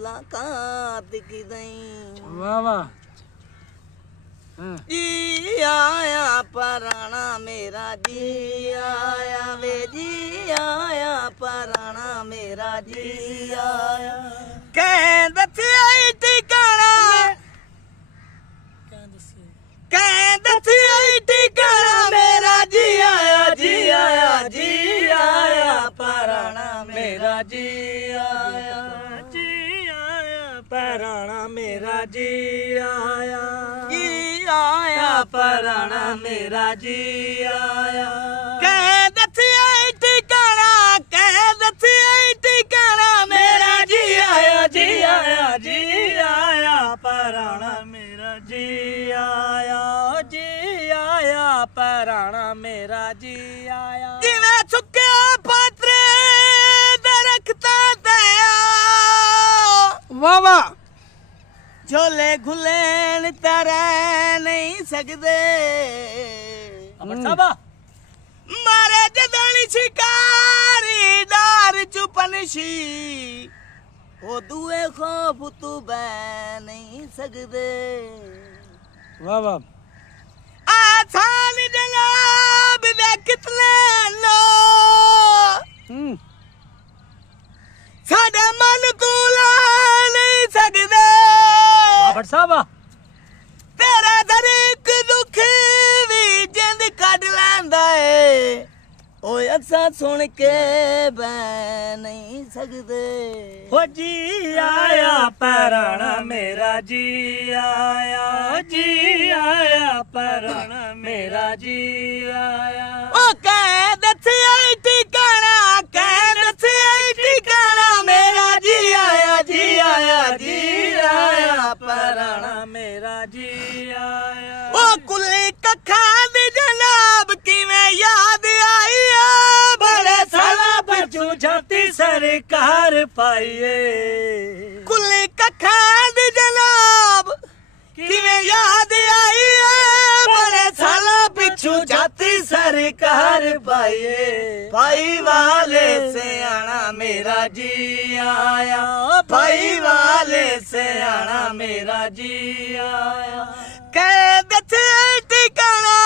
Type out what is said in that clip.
मुलाकात की दई। वाह वाह। जी आया पराना मेरा जी आया वे जी आया पराना मेरा जी आया कह दसिया ठिकाना ठिकाना मेरा जी आया जी आया जी आया पराना मेरा जी आया पराना मेरा जी आया पराना मेरा जी आया कह दसिया ठिकाना मेरा जी आया जी आया जी आया पराना मेरा जी आया पराना मेरा जी आया जिवें सुक्या पात्र दरख्ता दया वाह वाह झोले घुलेन तरह नहीं सकते मारे जदनी शिकारी डार चुपनशी वो दुए खौफ तू बह नहीं सकते वाह वाह आसान जनाब दे कितने लो साडे मन तू ला नहीं सकते भट साहब तेरा दर एक दुख भी जिंद कढ लैंदा है ओ असा सुन के बह नहीं सकते हो जी आया पराना मेरा जी आया पराना मेरा जी आया ओ कह दसिया ठिकाना मेरा जी आया पराना मेरा जी आया ओ कुली कखा दी जनाब किवें याद आई बड़े साला बचू जाती सरकार पाइए कुली कखा दी जनाब किवें याद आई बड़े साला पिछू जाती सरकार पाइए भाई वाले से आना मेरा जी आया भाई वाले से आना मेरा जी आया कह दसिया ठिकाना